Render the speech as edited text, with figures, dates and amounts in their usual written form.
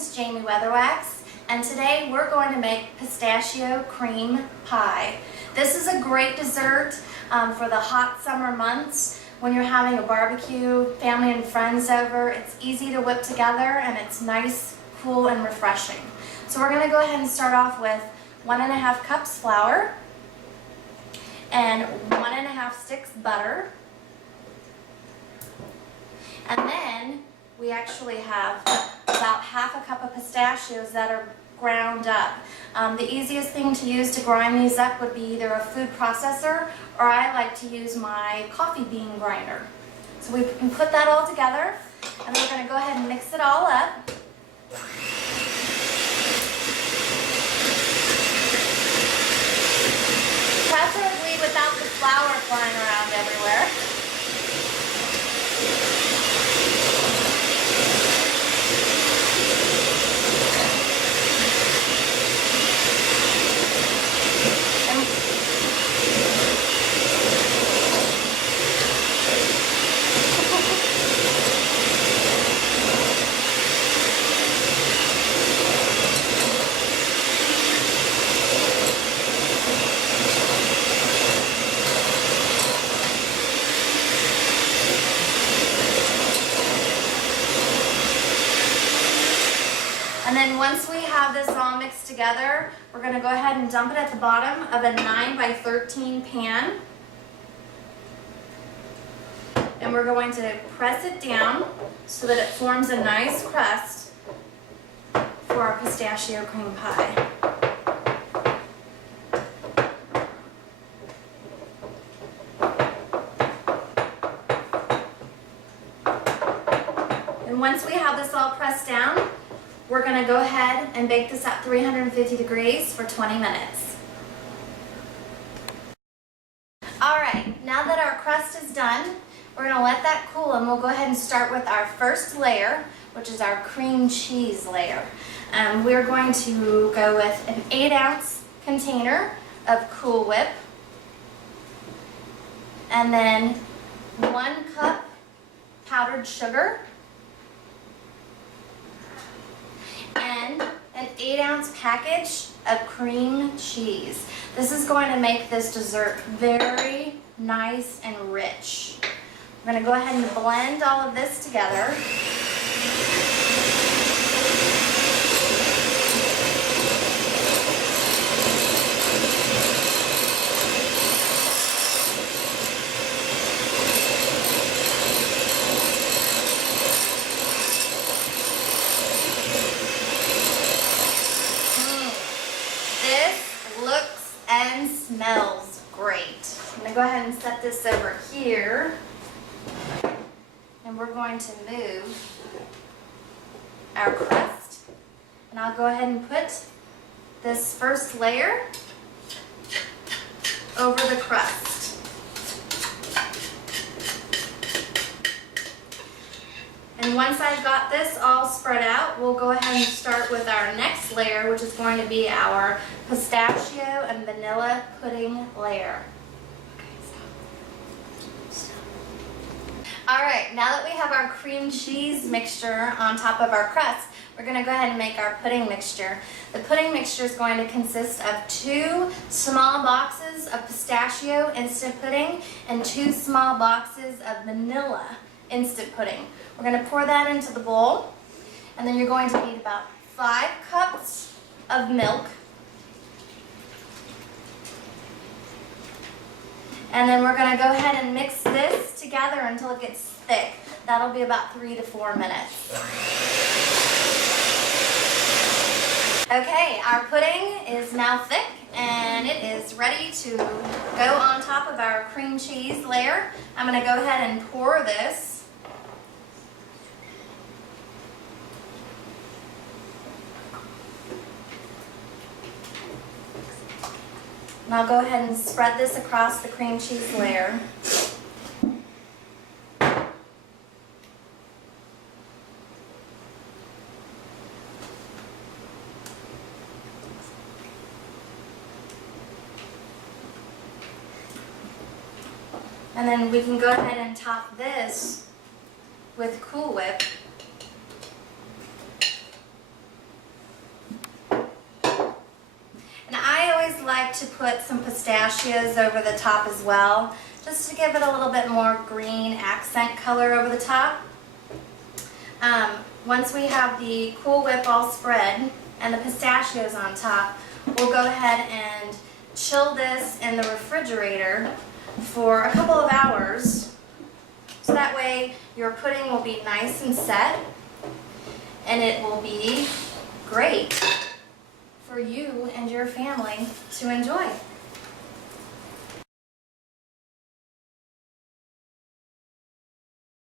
is Jamie Weatherwax, and today we're going to make pistachio cream pie. This is a great dessert for the hot summer months when you're having a barbecue, family and friends over. It's easy to whip together and it's nice, cool, and refreshing. So we're going to go ahead and start off with 1½ cups flour and 1½ sticks butter. And then we actually have about ½ cup of pistachios that are ground up. The easiest thing to use to grind these up would be either a food processor, or I like to use my coffee bean grinder. So we can put that all together, and we're going to go ahead and mix it all up. Preferably without the flour flying around everywhere. And then once we have this all mixed together, we're going to go ahead and dump it at the bottom of a 9 by 13 pan. And we're going to press it down so that it forms a nice crust for our pistachio cream pie. And once we have this all pressed down, we're going to go ahead and bake this at 350 degrees for 20 minutes. Alright, now that our crust is done, we're going to let that cool and we'll go ahead and start with our first layer, which is our cream cheese layer. We're going to go with an 8-ounce container of Cool Whip, and then 1 cup powdered sugar, and an 8-ounce package of cream cheese. This is going to make this dessert very nice and rich. We're going to go ahead and blend all of this together. And smells great. I'm going to go ahead and set this over here, and we're going to move our crust, and I'll go ahead and put this first layer over the crust. And once I've got this all spread out, we'll go ahead and start with our next layer, which is going to be our pistachio and vanilla pudding layer. Alright, now that we have our cream cheese mixture on top of our crust, we're going to go ahead and make our pudding mixture. The pudding mixture is going to consist of 2 small boxes of pistachio instant pudding and 2 small boxes of vanilla instant pudding. We're going to pour that into the bowl, and then you're going to need about 5 cups of milk. And then we're going to go ahead and mix this together until it gets thick. That'll be about 3 to 4 minutes. Okay, our pudding is now thick and it is ready to go on top of our cream cheese layer. I'm going to go ahead and pour this. And I'll go ahead and spread this across the cream cheese layer. And then we can go ahead and top this with Cool Whip. like to put some pistachios over the top as well, just to give it a little bit more green accent color over the top. Once we have the Cool Whip all spread and the pistachios on top, we'll go ahead and chill this in the refrigerator for a couple of hours, so that way your pudding will be nice and set and it will be great for you and your family to enjoy.